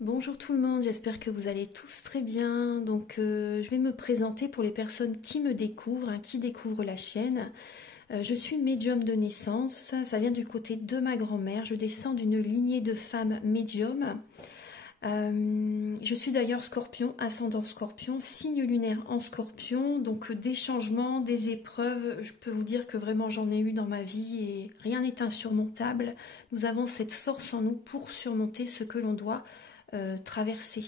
Bonjour tout le monde, j'espère que vous allez tous très bien. Donc je vais me présenter pour les personnes qui me découvrent, qui découvrent la chaîne. Je suis médium de naissance, ça vient du côté de ma grand-mère. Je descends d'une lignée de femmes médiums. Je suis d'ailleurs scorpion, ascendant scorpion, signe lunaire en scorpion. Donc des changements, des épreuves, je peux vous dire que vraiment j'en ai eu dans ma vie et rien n'est insurmontable. Nous avons cette force en nous pour surmonter ce que l'on doit traverser.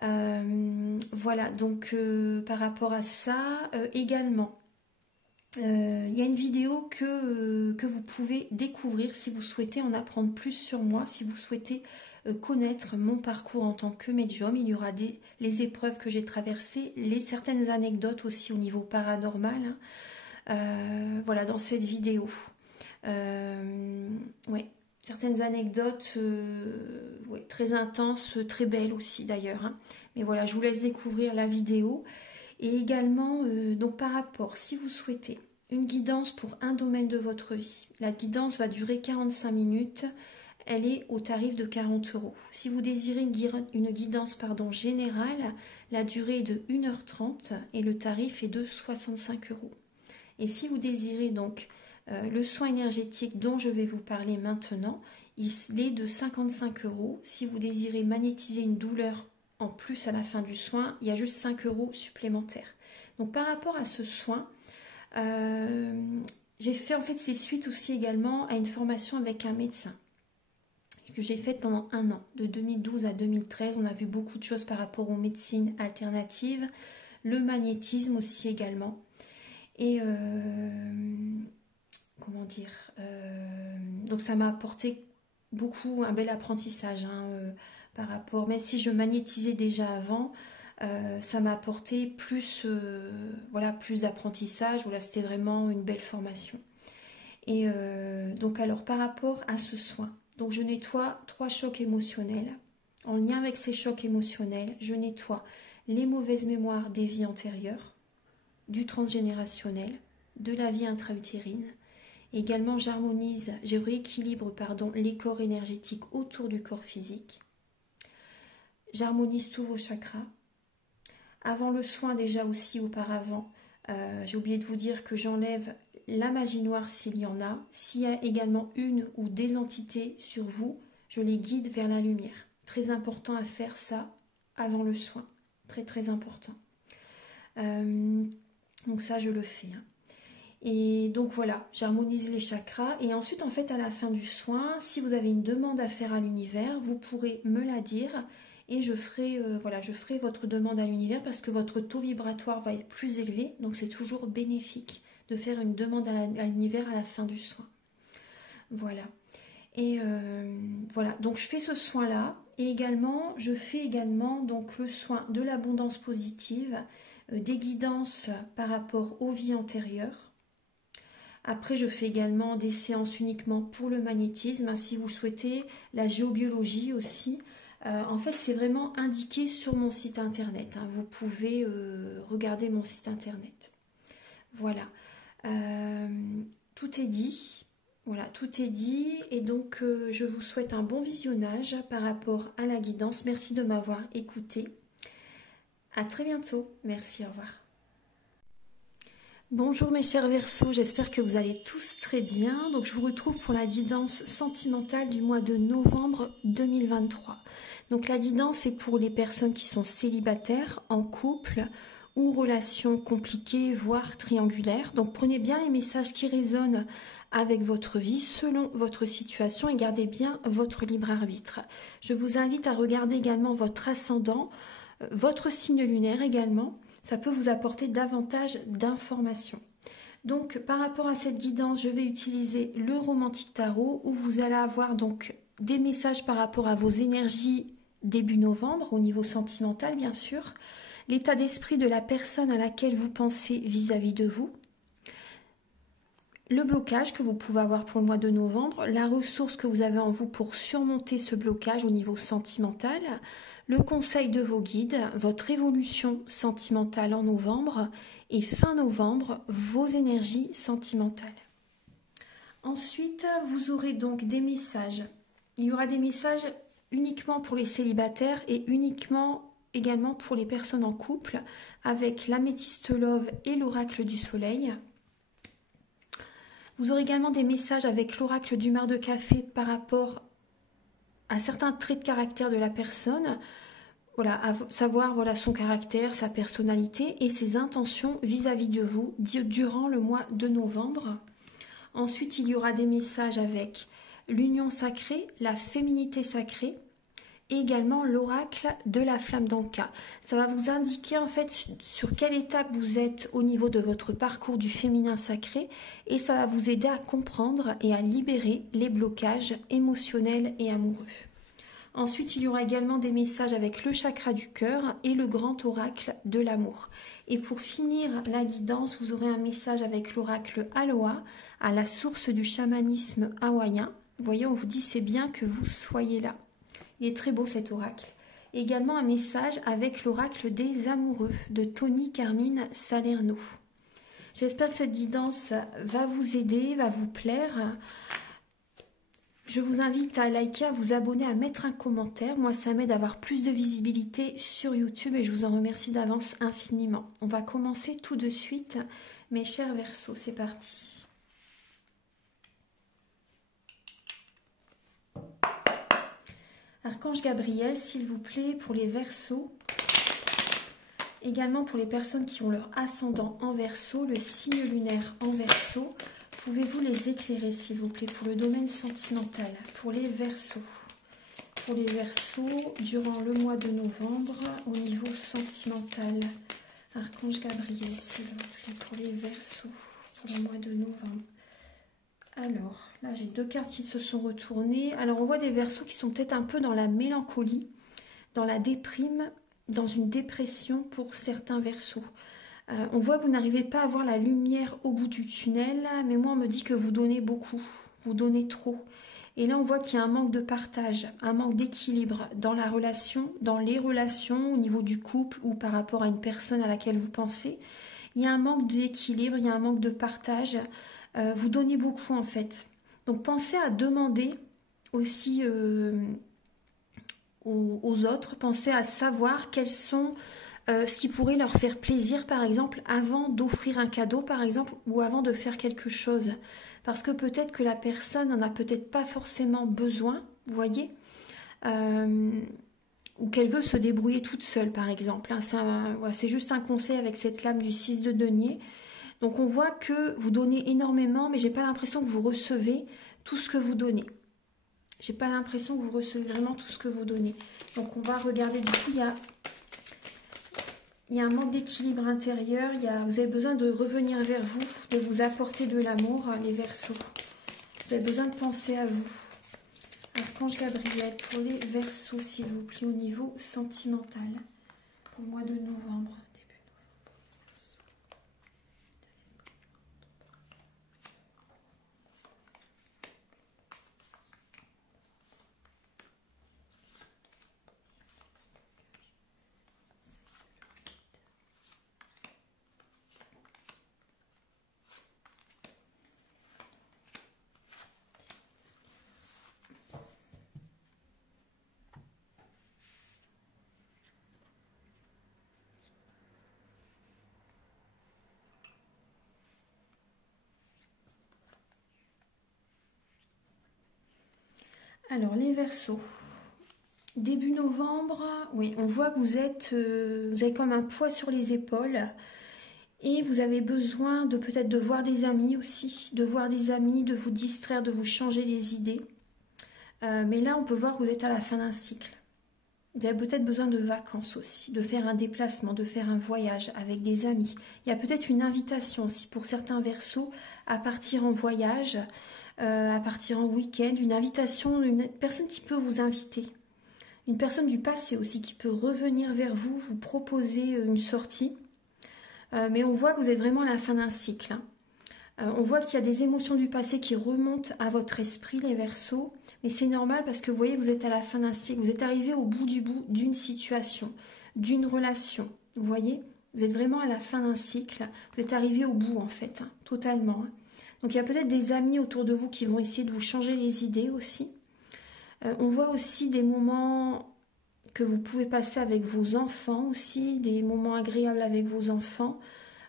Voilà, donc par rapport à ça, également, il y a une vidéo que vous pouvez découvrir si vous souhaitez en apprendre plus sur moi, si vous souhaitez connaître mon parcours en tant que médium. Il y aura les épreuves que j'ai traversées, certaines anecdotes aussi au niveau paranormal. Voilà, dans cette vidéo. Ouais. Certaines anecdotes ouais, très intenses, très belles aussi d'ailleurs. Mais voilà, je vous laisse découvrir la vidéo. Et également, donc par rapport, si vous souhaitez une guidance pour un domaine de votre vie, la guidance va durer 45 minutes. Elle est au tarif de 40 €. Si vous désirez une guidance générale, la durée est de 1h30 et le tarif est de 65 €. Et si vous désirez donc le soin énergétique dont je vais vous parler maintenant, il est de 55 €. Si vous désirez magnétiser une douleur en plus à la fin du soin, il y a juste 5 € supplémentaires. Donc par rapport à ce soin, j'ai fait en fait c'est suite aussi également à une formation avec un médecin que j'ai faite pendant un an, de 2012 à 2013. On a vu beaucoup de choses par rapport aux médecines alternatives, le magnétisme aussi également. Et comment dire, donc ça m'a apporté beaucoup, un bel apprentissage par rapport, même si je magnétisais déjà avant, ça m'a apporté plus, voilà, plus d'apprentissage. Voilà, c'était vraiment une belle formation. Et donc alors par rapport à ce soin, donc je nettoie 3 chocs émotionnels. En lien avec ces chocs émotionnels, je nettoie les mauvaises mémoires des vies antérieures, du transgénérationnel, de la vie intra-utérine. Également, je rééquilibre les corps énergétiques autour du corps physique. J'harmonise tous vos chakras. Avant le soin, déjà aussi auparavant, j'ai oublié de vous dire que j'enlève la magie noire s'il y en a. S'il y a également une ou des entités sur vous, je les guide vers la lumière. Très important à faire ça avant le soin. Très très important. Donc ça, je le fais. Et donc voilà, j'harmonise les chakras. Et ensuite, en fait, à la fin du soin, si vous avez une demande à faire à l'univers, vous pourrez me la dire. Et je ferai, voilà, je ferai votre demande à l'univers parce que votre taux vibratoire va être plus élevé. Donc c'est toujours bénéfique de faire une demande à l'univers à la fin du soin. Voilà. Et voilà, donc je fais ce soin-là. Et également, je fais également donc, le soin de l'abondance positive, des guidances par rapport aux vies antérieures. Après, je fais également des séances uniquement pour le magnétisme, si vous souhaitez, la géobiologie aussi. En fait, c'est vraiment indiqué sur mon site internet. Vous pouvez regarder mon site internet. Voilà. Tout est dit. Voilà, tout est dit. Et donc, je vous souhaite un bon visionnage par rapport à la guidance. Merci de m'avoir écouté. À très bientôt. Merci, au revoir. Bonjour mes chers Verseaux, j'espère que vous allez tous très bien. Donc je vous retrouve pour la guidance sentimentale du mois de novembre 2023. Donc la guidance est pour les personnes qui sont célibataires, en couple ou relations compliquées, voire triangulaires. Donc prenez bien les messages qui résonnent avec votre vie selon votre situation et gardez bien votre libre arbitre. Je vous invite à regarder également votre ascendant, votre signe lunaire également. Ça peut vous apporter davantage d'informations. Donc par rapport à cette guidance, je vais utiliser le Romantique Tarot où vous allez avoir donc des messages par rapport à vos énergies début novembre, au niveau sentimental bien sûr, l'état d'esprit de la personne à laquelle vous pensez vis-à-vis de vous, le blocage que vous pouvez avoir pour le mois de novembre, la ressource que vous avez en vous pour surmonter ce blocage au niveau sentimental, le conseil de vos guides, votre évolution sentimentale en novembre et fin novembre, vos énergies sentimentales. Ensuite, vous aurez donc des messages. Il y aura des messages uniquement pour les célibataires et uniquement également pour les personnes en couple avec l'améthyste love et l'oracle du soleil. Vous aurez également des messages avec l'oracle du mar de café par rapport à certains traits de caractère de la personne. Voilà, à savoir voilà, son caractère, sa personnalité et ses intentions vis-à-vis de vous durant le mois de novembre. Ensuite, il y aura des messages avec l'union sacrée, la féminité sacrée et également l'oracle de la flamme d'Anka. Ça va vous indiquer en fait sur quelle étape vous êtes au niveau de votre parcours du féminin sacré et ça va vous aider à comprendre et à libérer les blocages émotionnels et amoureux. Ensuite, il y aura également des messages avec le chakra du cœur et le grand oracle de l'amour. Et pour finir la guidance, vous aurez un message avec l'oracle Aloha, à la source du chamanisme hawaïen. Vous voyez, on vous dit c'est bien que vous soyez là. Il est très beau cet oracle. Et également un message avec l'oracle des amoureux de Tony Carmine Salerno. J'espère que cette guidance va vous aider, va vous plaire. Je vous invite à liker, à vous abonner, à mettre un commentaire. Moi, ça m'aide à avoir plus de visibilité sur YouTube et je vous en remercie d'avance infiniment. On va commencer tout de suite, mes chers Verseaux. C'est parti. Archange Gabriel, s'il vous plaît, pour les Verseaux. Également pour les personnes qui ont leur ascendant en Verseau, le signe lunaire en Verseau. Pouvez-vous les éclairer, s'il vous plaît, pour le domaine sentimental, pour les Verseaux. Pour les Verseaux, durant le mois de novembre, au niveau sentimental. Archange Gabriel, s'il vous plaît, pour les Verseaux, pour le mois de novembre. Alors, là, j'ai deux cartes qui se sont retournées. Alors, on voit des Verseaux qui sont peut-être un peu dans la mélancolie, dans la déprime, dans une dépression pour certains Verseaux. On voit que vous n'arrivez pas à voir la lumière au bout du tunnel, mais moi on me dit que vous donnez beaucoup, vous donnez trop. Et là on voit qu'il y a un manque de partage, un manque d'équilibre dans la relation, dans les relations au niveau du couple ou par rapport à une personne à laquelle vous pensez. Il y a un manque d'équilibre, il y a un manque de partage. Vous donnez beaucoup en fait. Donc pensez à demander aussi aux autres, pensez à savoir quels sont... ce qui pourrait leur faire plaisir, par exemple, avant d'offrir un cadeau, par exemple, ou avant de faire quelque chose. Parce que peut-être que la personne n'en a peut-être pas forcément besoin, vous voyez, ou qu'elle veut se débrouiller toute seule, par exemple. Hein. C'est juste un conseil avec cette lame du 6 de denier. Donc on voit que vous donnez énormément, mais j'ai pas l'impression que vous recevez tout ce que vous donnez. J'ai pas l'impression que vous recevez vraiment tout ce que vous donnez. Donc on va regarder, du coup, il y a un manque d'équilibre intérieur, vous avez besoin de revenir vers vous, de vous apporter de l'amour, les Verseaux. Vous avez besoin de penser à vous. Archange Gabriel, pour les Verseaux, s'il vous plaît, au niveau sentimental, pour le mois de novembre. Alors, les Verseaux. Début novembre, oui, on voit que vous avez comme un poids sur les épaules et vous avez besoin de peut-être de voir des amis aussi, de voir des amis, de vous distraire, de vous changer les idées. Mais là, on peut voir que vous êtes à la fin d'un cycle. Vous avez peut-être besoin de vacances aussi, de faire un déplacement, de faire un voyage avec des amis. Il y a peut-être une invitation aussi pour certains Verseaux à partir en voyage, à partir en week-end, une invitation, une personne qui peut vous inviter. Une personne du passé aussi qui peut revenir vers vous, vous proposer une sortie. Mais on voit que vous êtes vraiment à la fin d'un cycle. On voit qu'il y a des émotions du passé qui remontent à votre esprit, les Verseaux. Mais c'est normal parce que vous voyez, vous êtes à la fin d'un cycle. Vous êtes arrivé au bout du bout d'une situation, d'une relation. Vous voyez, vous êtes vraiment à la fin d'un cycle. Vous êtes arrivé au bout en fait, hein, totalement. Donc il y a peut-être des amis autour de vous qui vont essayer de vous changer les idées aussi. On voit aussi des moments que vous pouvez passer avec vos enfants aussi, des moments agréables avec vos enfants.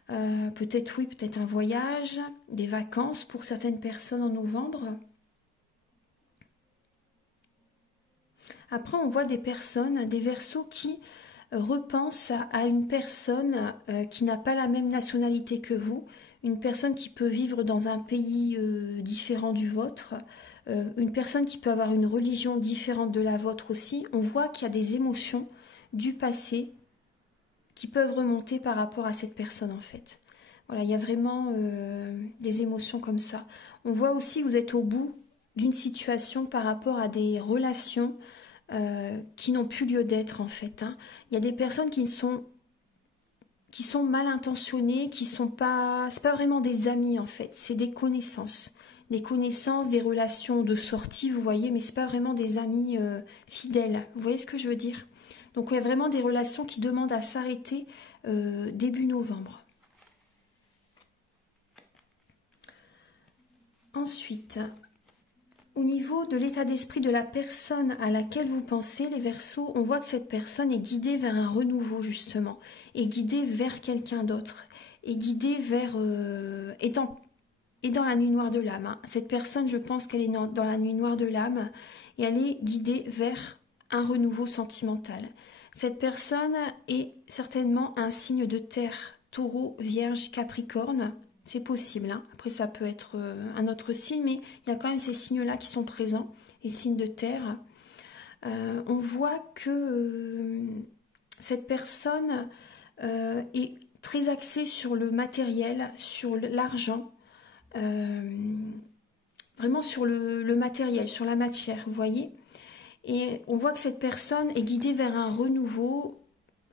Peut-être oui, peut-être un voyage, des vacances pour certaines personnes en novembre. Après, on voit des personnes, des Verseaux qui repensent à une personne qui n'a pas la même nationalité que vous, une personne qui peut vivre dans un pays différent du vôtre, une personne qui peut avoir une religion différente de la vôtre aussi. On voit qu'il y a des émotions du passé qui peuvent remonter par rapport à cette personne en fait. Voilà, il y a vraiment des émotions comme ça. On voit aussi que vous êtes au bout d'une situation par rapport à des relations qui n'ont plus lieu d'être en fait. Hein. Il y a des personnes qui sont mal intentionnées, qui sont pas, c'est pas vraiment des amis en fait, c'est des connaissances. Des connaissances, des relations de sortie, vous voyez, mais c'est pas vraiment des amis fidèles. Vous voyez ce que je veux dire? Donc il y a vraiment des relations qui demandent à s'arrêter début novembre. Ensuite, au niveau de l'état d'esprit de la personne à laquelle vous pensez, les Verseaux, on voit que cette personne est guidée vers un renouveau justement, est guidée vers quelqu'un d'autre, est guidée vers... et dans la nuit noire de l'âme. Hein. Cette personne, je pense qu'elle est dans la nuit noire de l'âme et elle est guidée vers un renouveau sentimental. Cette personne est certainement un signe de terre, Taureau, Vierge, Capricorne. C'est possible. Hein. Après, ça peut être un autre signe, mais il y a quand même ces signes-là qui sont présents, les signes de terre. On voit que cette personne est très axée sur le matériel, sur l'argent. Vraiment sur le matériel, sur la matière, vous voyez. Et on voit que cette personne est guidée vers un renouveau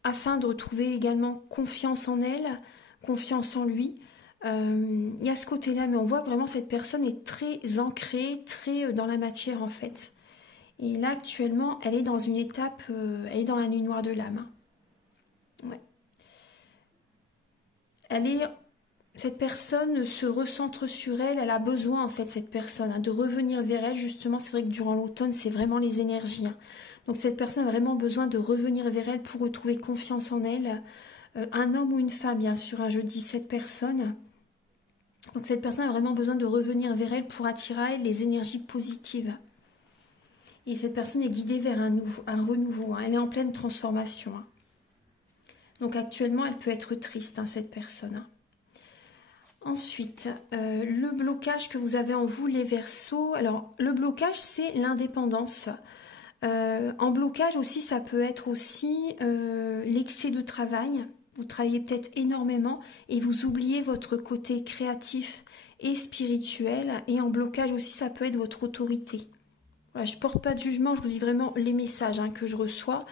afin de retrouver également confiance en elle, confiance en lui. Il y a ce côté-là, mais on voit vraiment que cette personne est très ancrée, très dans la matière en fait. Et là actuellement, elle est dans une étape, elle est dans la nuit noire de l'âme. Ouais. Cette personne se recentre sur elle, elle a besoin en fait, cette personne, hein, de revenir vers elle. Justement, c'est vrai que durant l'automne, c'est vraiment les énergies. Hein. Donc cette personne a vraiment besoin de revenir vers elle pour retrouver confiance en elle. Un homme ou une femme, bien sûr, hein, je dis cette personne. Donc cette personne a vraiment besoin de revenir vers elle pour attirer à elle les énergies positives. Et cette personne est guidée vers un renouveau. Hein. Elle est en pleine transformation. Hein. Donc actuellement, elle peut être triste, hein, cette personne. Hein. Ensuite, le blocage que vous avez en vous, les Verseaux. Alors, le blocage, c'est l'indépendance. En blocage aussi, ça peut être aussi l'excès de travail. Vous travaillez peut-être énormément et vous oubliez votre côté créatif et spirituel. Et en blocage aussi, ça peut être votre autorité. Voilà, je ne porte pas de jugement, je vous dis vraiment les messages que je reçois.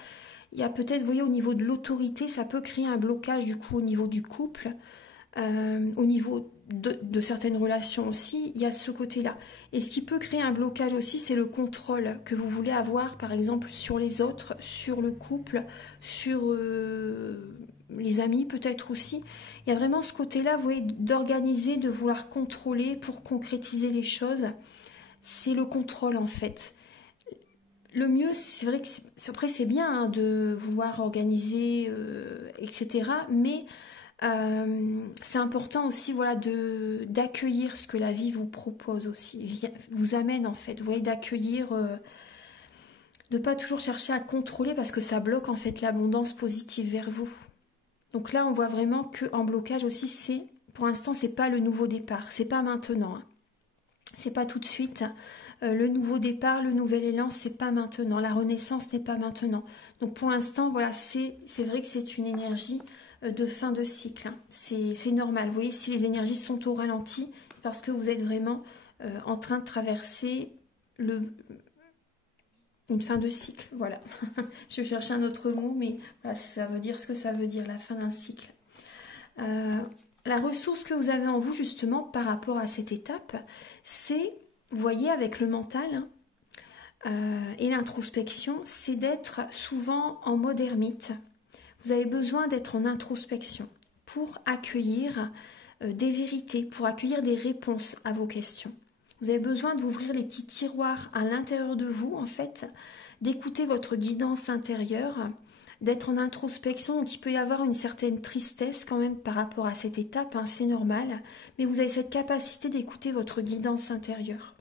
Il y a peut-être, vous voyez, au niveau de l'autorité, ça peut créer un blocage du coup au niveau du couple. Au niveau de certaines relations aussi, il y a ce côté-là. Et ce qui peut créer un blocage aussi, c'est le contrôle que vous voulez avoir, par exemple, sur les autres, sur le couple, sur les amis peut-être aussi. Il y a vraiment ce côté-là, vous voyez, d'organiser, de vouloir contrôler pour concrétiser les choses. C'est le contrôle en fait. Le mieux, c'est vrai que après c'est bien hein, de vouloir organiser, etc. Mais c'est important aussi voilà, d'accueillir ce que la vie vous propose aussi, vous amène en fait, vous voyez, d'accueillir, de pas toujours chercher à contrôler parce que ça bloque en fait l'abondance positive vers vous. Donc là on voit vraiment qu'en blocage aussi, pour l'instant c'est pas le nouveau départ, c'est pas maintenant, hein. C'est pas tout de suite. Le nouveau départ, le nouvel élan, c'est pas maintenant. La renaissance n'est pas maintenant. Donc pour l'instant, voilà, c'est vrai que c'est une énergie de fin de cycle. Hein. C'est normal. Vous voyez, si les énergies sont au ralenti, parce que vous êtes vraiment en train de traverser une fin de cycle. Voilà. Je cherche un autre mot, mais voilà, ça veut dire ce que ça veut dire, la fin d'un cycle. La ressource que vous avez en vous, justement, par rapport à cette étape, c'est, vous voyez, avec le mental et l'introspection, c'est d'être souvent en mode ermite. Vous avez besoin d'être en introspection pour accueillir des vérités, pour accueillir des réponses à vos questions. Vous avez besoin d'ouvrir les petits tiroirs à l'intérieur de vous, en fait, d'écouter votre guidance intérieure, d'être en introspection. Donc il peut y avoir une certaine tristesse quand même par rapport à cette étape, hein, c'est normal, mais vous avez cette capacité d'écouter votre guidance intérieure.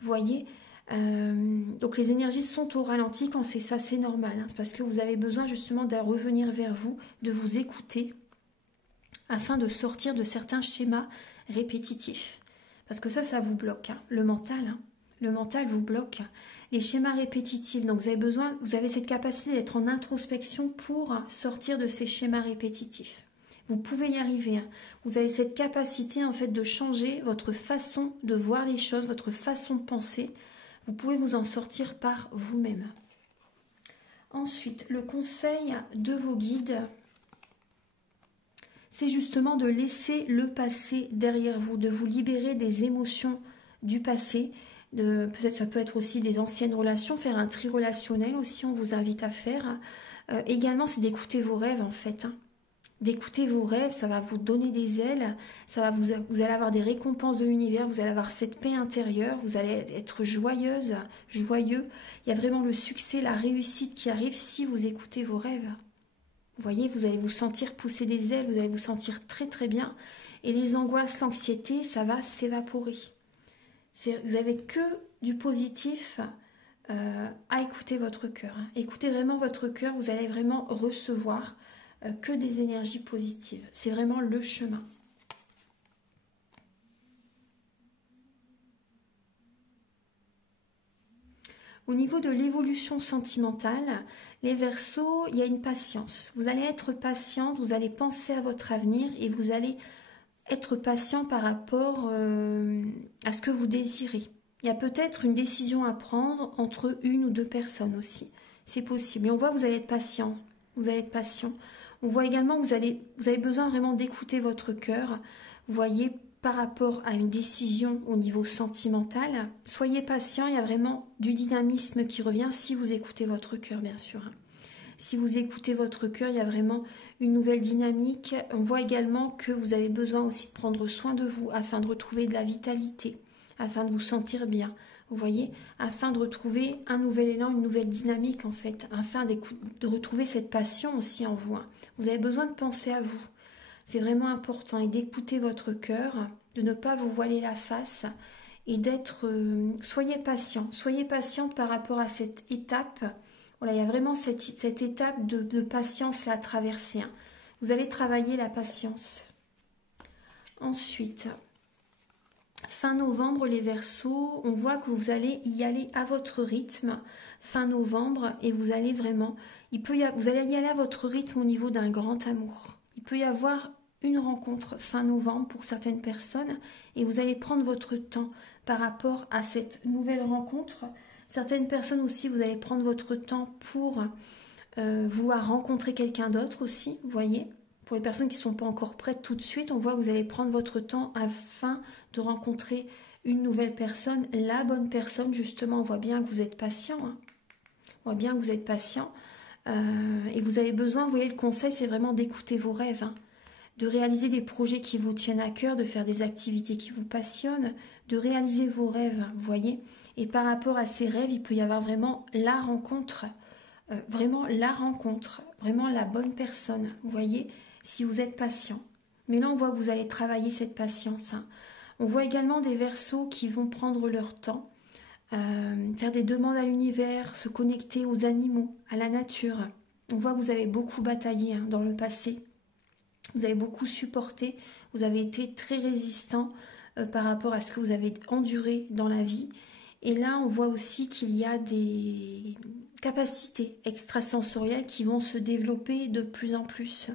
Vous voyez, donc les énergies sont au ralenti quand c'est ça, c'est normal, hein, c'est parce que vous avez besoin justement de revenir vers vous, de vous écouter, afin de sortir de certains schémas répétitifs. Parce que ça vous bloque, hein, le mental. Hein. Le mental vous bloque. Les schémas répétitifs, donc vous avez cette capacité d'être en introspection pour sortir de ces schémas répétitifs. Vous pouvez y arriver. Hein. Vous avez cette capacité en fait de changer votre façon de voir les choses, votre façon de penser. Vous pouvez vous en sortir par vous-même. Ensuite, le conseil de vos guides, c'est justement de laisser le passé derrière vous, de vous libérer des émotions du passé. Peut-être ça peut être aussi des anciennes relations, faire un tri relationnel aussi, on vous invite à faire. Également, c'est d'écouter vos rêves en fait. Hein. D'écouter vos rêves, ça va vous donner des ailes, vous allez avoir des récompenses de l'univers, vous allez avoir cette paix intérieure, vous allez être joyeuse, joyeux. Il y a vraiment le succès, la réussite qui arrive si vous écoutez vos rêves. Vous voyez, vous allez vous sentir pousser des ailes, vous allez vous sentir très très bien. Et les angoisses, l'anxiété, ça va s'évaporer. Vous n'avez que du positif à écouter votre cœur. Hein. Écoutez vraiment votre cœur, vous allez vraiment recevoir que des énergies positives. C'est vraiment le chemin. Au niveau de l'évolution sentimentale, les Verseaux, il y a une patience. Vous allez être patient, vous allez penser à votre avenir et vous allez être patient par rapport à ce que vous désirez. Il y a peut-être une décision à prendre entre une ou deux personnes aussi. C'est possible. Et on voit que vous allez être patient. Vous allez être patient. On voit également que vous avez besoin vraiment d'écouter votre cœur. Vous voyez, par rapport à une décision au niveau sentimental, soyez patient, il y a vraiment du dynamisme qui revient si vous écoutez votre cœur, bien sûr. Si vous écoutez votre cœur, il y a vraiment une nouvelle dynamique. On voit également que vous avez besoin aussi de prendre soin de vous afin de retrouver de la vitalité, afin de vous sentir bien. Vous voyez, afin de retrouver un nouvel élan, une nouvelle dynamique en fait, afin de retrouver cette passion aussi en vous. Vous avez besoin de penser à vous. C'est vraiment important et d'écouter votre cœur, de ne pas vous voiler la face et d'être... soyez patiente par rapport à cette étape. Voilà, il y a vraiment cette étape de patience là à traverser. Hein. Vous allez travailler la patience. Ensuite, fin novembre, les Verseaux, on voit que vous allez y aller à votre rythme, fin novembre, et vous allez vraiment... vous allez y aller à votre rythme au niveau d'un grand amour. Il peut y avoir une rencontre fin novembre pour certaines personnes et vous allez prendre votre temps par rapport à cette nouvelle rencontre. Certaines personnes aussi, vous allez prendre votre temps pour vouloir rencontrer quelqu'un d'autre aussi, vous voyez. Pour les personnes qui ne sont pas encore prêtes tout de suite, on voit que vous allez prendre votre temps afin de rencontrer une nouvelle personne, la bonne personne justement. On voit bien que vous êtes patient. Hein. On voit bien que vous êtes patient et vous avez besoin, vous voyez, le conseil, c'est vraiment d'écouter vos rêves. Hein. De réaliser des projets qui vous tiennent à cœur, de faire des activités qui vous passionnent, de réaliser vos rêves, vous voyez. Et par rapport à ces rêves, il peut y avoir vraiment la rencontre, vraiment la bonne personne, vous voyez, si vous êtes patient. Mais là, on voit que vous allez travailler cette patience. Hein. On voit également des Verseaux qui vont prendre leur temps, faire des demandes à l'univers, se connecter aux animaux, à la nature. On voit que vous avez beaucoup bataillé hein, dans le passé. Vous avez beaucoup supporté, vous avez été très résistant par rapport à ce que vous avez enduré dans la vie. Et là, on voit aussi qu'il y a des capacités extrasensorielles qui vont se développer de plus en plus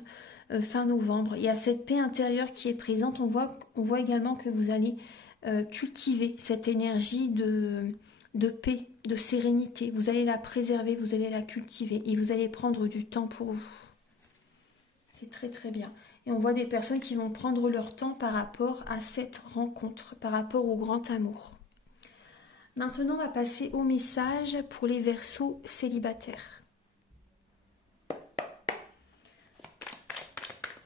fin novembre. Il y a cette paix intérieure qui est présente. On voit également que vous allez cultiver cette énergie de paix, de sérénité. Vous allez la préserver, vous allez la cultiver et vous allez prendre du temps pour vous. C'est très très bien. Et on voit des personnes qui vont prendre leur temps par rapport à cette rencontre, par rapport au grand amour. Maintenant, on va passer au message pour les Verseaux célibataires.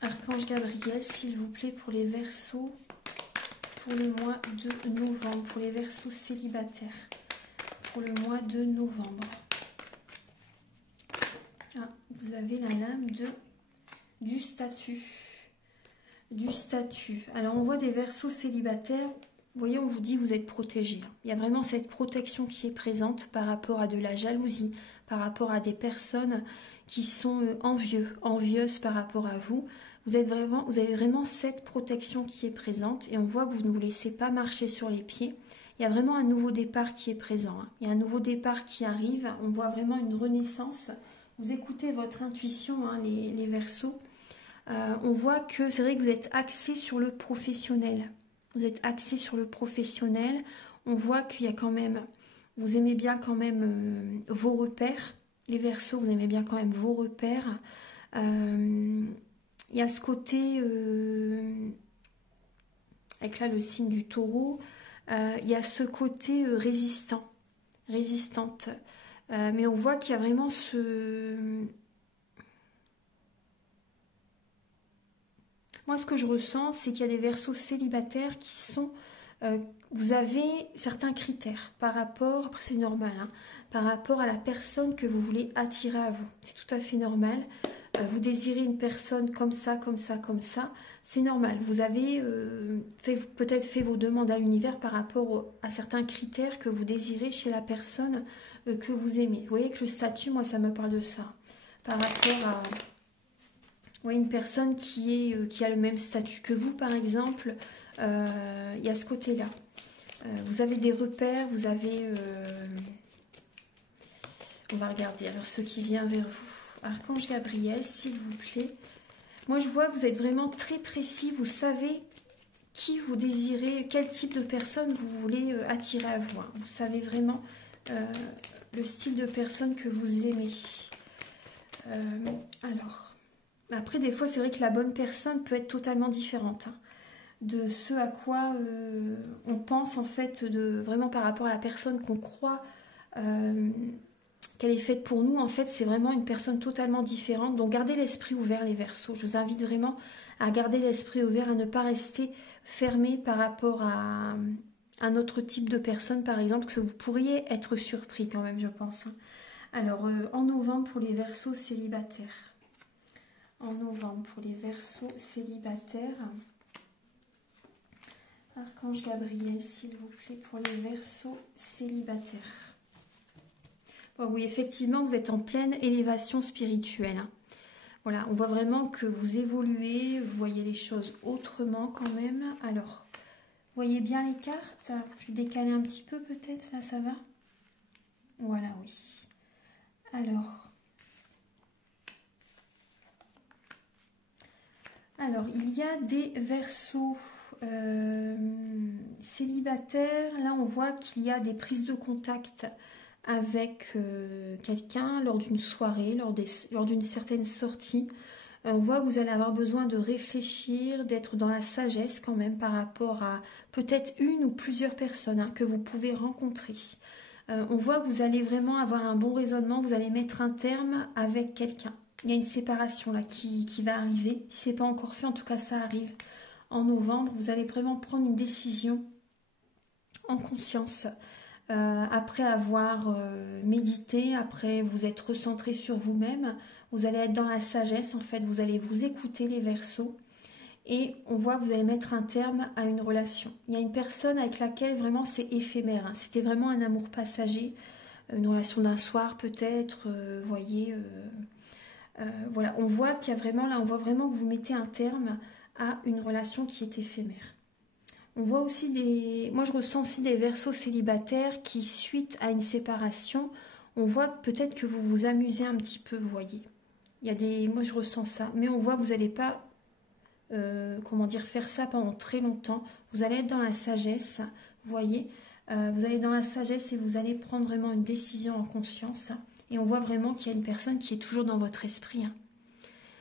Archange Gabriel, s'il vous plaît, pour les Verseaux pour le mois de novembre, pour les Verseaux célibataires, pour le mois de novembre. Ah, vous avez la lame du statut. Du statut. Alors, on voit des Verseaux célibataires. Vous voyez, on vous dit que vous êtes protégés. Il y a vraiment cette protection qui est présente par rapport à de la jalousie, par rapport à des personnes qui sont envieuses par rapport à vous. Vous avez vraiment cette protection qui est présente et on voit que vous ne vous laissez pas marcher sur les pieds. Il y a vraiment un nouveau départ qui est présent. Il y a un nouveau départ qui arrive. On voit vraiment une renaissance. Vous écoutez votre intuition, les Verseaux. On voit que c'est vrai que vous êtes axé sur le professionnel. Vous êtes axé sur le professionnel. On voit qu'il y a quand même, vous aimez bien quand même vos repères. Les Verseaux, vous aimez bien quand même vos repères. Il y a ce côté, avec là le signe du taureau, il y a ce côté résistante. Mais on voit qu'il y a vraiment Moi, ce que je ressens, c'est qu'il y a des Verseaux célibataires qui sont... vous avez certains critères par rapport, après c'est normal, par rapport à la personne que vous voulez attirer à vous. C'est tout à fait normal. Vous désirez une personne comme ça, comme ça, comme ça. C'est normal. Vous avez peut-être fait vos demandes à l'univers par rapport à certains critères que vous désirez chez la personne que vous aimez. Vous voyez que le statut, moi, ça me parle de ça. Par rapport à... Oui, une personne qui a le même statut que vous, par exemple, il y a ce côté-là. Vous avez des repères, vous avez... on va regarder, alors ce qui vient vers vous. Archange Gabriel, s'il vous plaît. Moi, je vois que vous êtes vraiment très précis. Vous savez qui vous désirez, quel type de personne vous voulez attirer à vous. Vous savez vraiment le style de personne que vous aimez. Alors... Après, des fois, c'est vrai que la bonne personne peut être totalement différente de ce à quoi on pense, en fait, vraiment par rapport à la personne qu'on croit qu'elle est faite pour nous. En fait, c'est vraiment une personne totalement différente. Donc, gardez l'esprit ouvert, les Verseaux. Je vous invite vraiment à garder l'esprit ouvert, à ne pas rester fermé par rapport à un autre type de personne, par exemple, que vous pourriez être surpris quand même, je pense. Alors, en novembre, pour les Verseaux célibataires. En novembre, pour les Verseaux célibataires. Archange Gabriel, s'il vous plaît, pour les Verseaux célibataires. Bon, oui, effectivement, vous êtes en pleine élévation spirituelle. Voilà, on voit vraiment que vous évoluez, vous voyez les choses autrement quand même. Alors, vous voyez bien les cartes? Je vais décaler un petit peu peut-être, là ça va? Voilà, oui. Alors, il y a des Verseaux célibataires. Là, on voit qu'il y a des prises de contact avec quelqu'un lors d'une soirée, lors d'une certaine sortie. On voit que vous allez avoir besoin de réfléchir, d'être dans la sagesse quand même par rapport à peut-être une ou plusieurs personnes que vous pouvez rencontrer. On voit que vous allez vraiment avoir un bon raisonnement, vous allez mettre un terme avec quelqu'un. Il y a une séparation là qui va arriver. Si ce n'est pas encore fait, en tout cas ça arrive en novembre. Vous allez vraiment prendre une décision en conscience. Après avoir médité, après vous être recentré sur vous-même, vous allez être dans la sagesse en fait. Vous allez vous écouter les Verseaux. Et on voit que vous allez mettre un terme à une relation. Il y a une personne avec laquelle vraiment c'est éphémère. C'était vraiment un amour passager. Une relation d'un soir peut-être, voyez... voilà, on voit qu'il y a vraiment là, on voit vraiment que vous mettez un terme à une relation qui est éphémère. On voit aussi moi je ressens aussi des Verseaux célibataires qui, suite à une séparation, on voit peut-être que vous vous amusez un petit peu, vous voyez. Moi je ressens ça, mais on voit que vous n'allez pas, faire ça pendant très longtemps. Vous allez être dans la sagesse, vous voyez. Vous allez dans la sagesse et vous allez prendre vraiment une décision en conscience. Et on voit vraiment qu'il y a une personne qui est toujours dans votre esprit.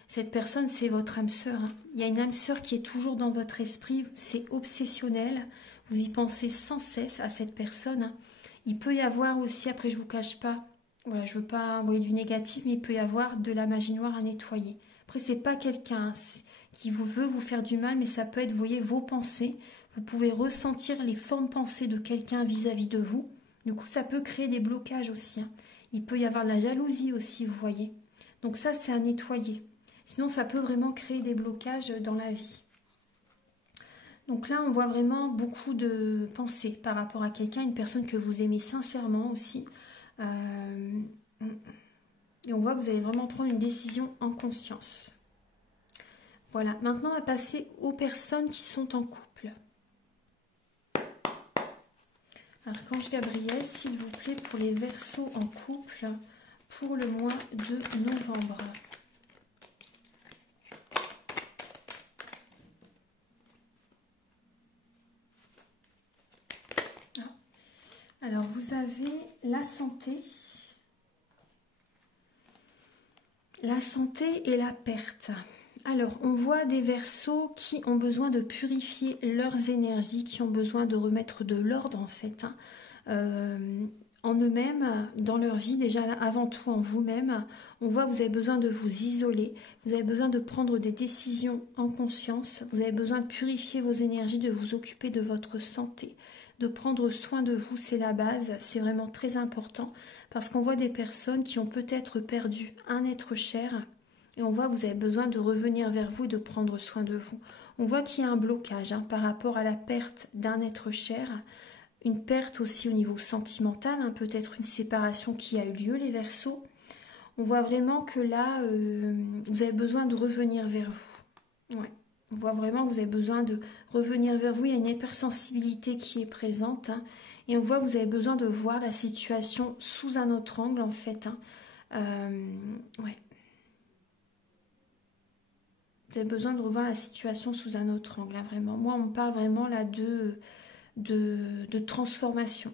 Cette personne, c'est votre âme sœur. Il y a une âme sœur qui est toujours dans votre esprit. C'est obsessionnel. Vous y pensez sans cesse à cette personne. Il peut y avoir aussi, après je ne vous cache pas, voilà, je ne veux pas envoyer du négatif, mais il peut y avoir de la magie noire à nettoyer. Après, ce n'est pas quelqu'un qui veut vous faire du mal, mais ça peut être, vous voyez, vos pensées. Vous pouvez ressentir les formes pensées de quelqu'un vis-à-vis de vous. Du coup, ça peut créer des blocages aussi, hein. Il peut y avoir de la jalousie aussi, vous voyez. Donc ça, c'est à nettoyer. Sinon, ça peut vraiment créer des blocages dans la vie. Donc là, on voit vraiment beaucoup de pensées par rapport à quelqu'un, une personne que vous aimez sincèrement aussi. Et on voit que vous allez vraiment prendre une décision en conscience. Voilà, maintenant on va passer aux personnes qui sont en couple. Archange Gabriel, s'il vous plaît, pour les Verseaux en couple, pour le mois de novembre. Alors, vous avez la santé et la perte. Alors, on voit des Verseaux qui ont besoin de purifier leurs énergies, qui ont besoin de remettre de l'ordre en fait, hein, en eux-mêmes, dans leur vie, déjà là, avant tout en vous-même. On voit que vous avez besoin de vous isoler, vous avez besoin de prendre des décisions en conscience, vous avez besoin de purifier vos énergies, de vous occuper de votre santé, de prendre soin de vous, c'est la base, c'est vraiment très important, parce qu'on voit des personnes qui ont peut-être perdu un être cher, et on voit que vous avez besoin de revenir vers vous et de prendre soin de vous. On voit qu'il y a un blocage hein, par rapport à la perte d'un être cher, une perte aussi au niveau sentimental, hein, peut-être une séparation qui a eu lieu, les Verseaux. On voit vraiment que là, vous avez besoin de revenir vers vous. Ouais. On voit vraiment que vous avez besoin de revenir vers vous. Il y a une hypersensibilité qui est présente. Hein, et on voit que vous avez besoin de voir la situation sous un autre angle, en fait. Hein. Ouais. Vous avez besoin de revoir la situation sous un autre angle, là, vraiment. Moi, on me parle vraiment là de transformation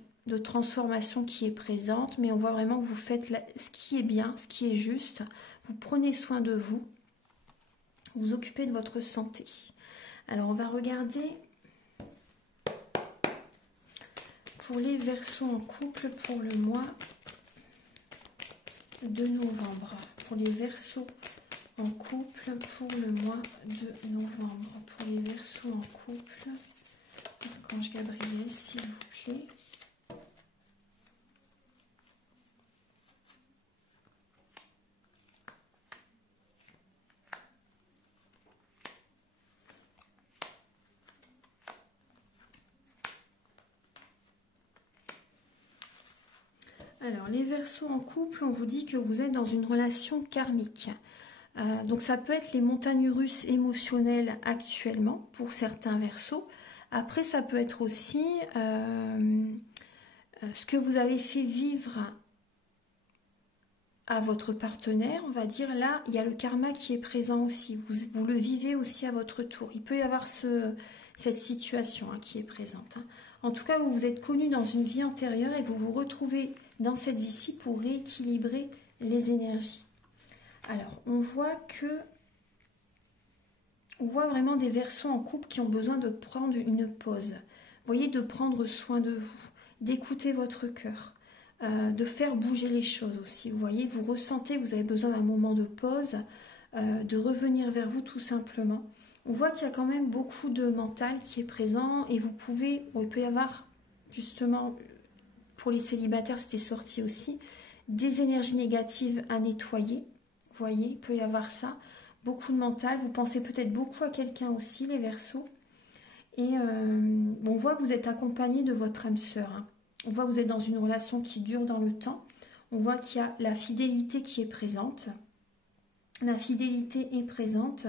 qui est présente, mais on voit vraiment que vous faites ce qui est bien, ce qui est juste. Vous prenez soin de vous, vous occupez de votre santé. Alors, on va regarder pour les Verseaux en couple pour le mois de novembre. Pour les Verseaux en couple pour le mois de novembre. Pour les Verseaux en couple, Archange Gabriel, s'il vous plaît. Alors, les Verseaux en couple, on vous dit que vous êtes dans une relation karmique. Donc ça peut être les montagnes russes émotionnelles actuellement pour certains Verseaux. Après ça peut être aussi ce que vous avez fait vivre à votre partenaire, on va dire. Là il y a le karma qui est présent aussi, vous le vivez aussi à votre tour. Il peut y avoir cette situation hein, qui est présente. Hein. En tout cas vous vous êtes connu dans une vie antérieure et vous vous retrouvez dans cette vie-ci pour rééquilibrer les énergies. Alors, on voit vraiment des Verseaux en couple qui ont besoin de prendre une pause. Vous voyez, de prendre soin de vous, d'écouter votre cœur, de faire bouger les choses aussi. Vous voyez, vous ressentez que vous avez besoin d'un moment de pause, de revenir vers vous tout simplement. On voit qu'il y a quand même beaucoup de mental qui est présent et vous pouvez, il peut y avoir justement, pour les célibataires, c'était sorti aussi, des énergies négatives à nettoyer. Vous voyez, il peut y avoir ça, beaucoup de mental, vous pensez peut-être beaucoup à quelqu'un aussi, les Verseaux. Et on voit que vous êtes accompagné de votre âme sœur. Hein. On voit que vous êtes dans une relation qui dure dans le temps. On voit qu'il y a la fidélité qui est présente. La fidélité est présente.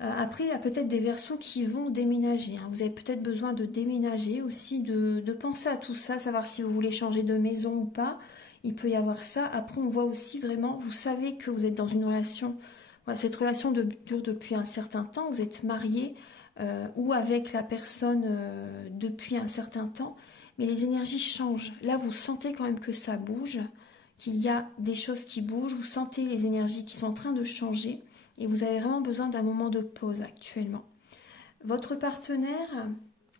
Après, il y a peut-être des Verseaux qui vont déménager. Hein. Vous avez peut-être besoin de déménager aussi, de penser à tout ça, savoir si vous voulez changer de maison ou pas. Il peut y avoir ça. Après, on voit aussi vraiment, vous savez que vous êtes dans une relation, voilà, cette relation dure depuis un certain temps, vous êtes marié ou avec la personne depuis un certain temps, mais les énergies changent. Là, vous sentez quand même que ça bouge, qu'il y a des choses qui bougent, vous sentez les énergies qui sont en train de changer et vous avez vraiment besoin d'un moment de pause actuellement. Votre partenaire...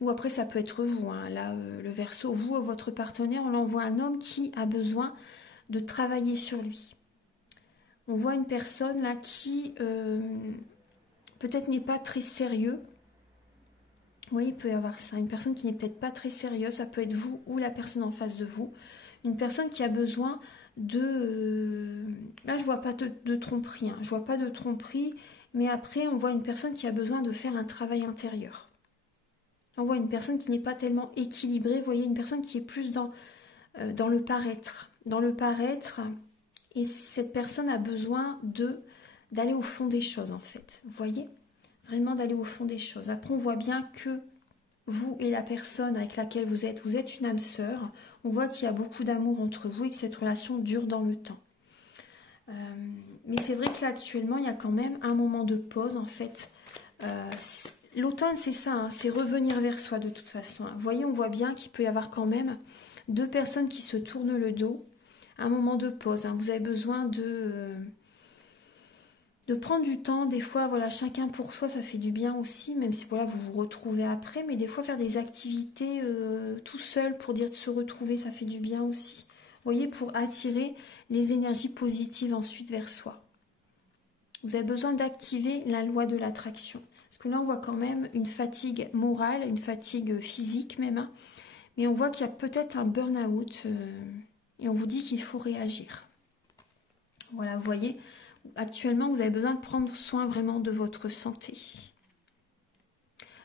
Ou après, ça peut être vous, hein. Là, le Verseau, vous, votre partenaire, on envoie un homme qui a besoin de travailler sur lui. On voit une personne là qui peut-être n'est pas très sérieux. Oui, il peut y avoir ça. Une personne qui n'est peut-être pas très sérieuse, ça peut être vous ou la personne en face de vous. Une personne qui a besoin de... Là, je vois pas de tromperie. Hein. Je vois pas de tromperie, mais après, on voit une personne qui a besoin de faire un travail intérieur. On voit une personne qui n'est pas tellement équilibrée. Vous voyez, une personne qui est plus dans le paraître. Dans le paraître, et cette personne a besoin d'aller au fond des choses, en fait. Vous voyez ? Vraiment d'aller au fond des choses. Après, on voit bien que vous et la personne avec laquelle vous êtes une âme sœur. On voit qu'il y a beaucoup d'amour entre vous et que cette relation dure dans le temps. Mais c'est vrai que là, actuellement, il y a quand même un moment de pause, en fait. L'automne, c'est ça, hein, c'est revenir vers soi de toute façon. Vous voyez, on voit bien qu'il peut y avoir quand même deux personnes qui se tournent le dos. Un moment de pause. Hein. Vous avez besoin de prendre du temps, des fois, voilà, chacun pour soi, ça fait du bien aussi, même si voilà, vous vous retrouvez après, mais des fois faire des activités tout seul pour dire de se retrouver, ça fait du bien aussi. Vous voyez, pour attirer les énergies positives ensuite vers soi. Vous avez besoin d'activer la loi de l'attraction. Parce que là, on voit quand même une fatigue morale, une fatigue physique même, hein, mais on voit qu'il y a peut-être un burn-out et on vous dit qu'il faut réagir. Voilà, vous voyez. Actuellement, vous avez besoin de prendre soin vraiment de votre santé.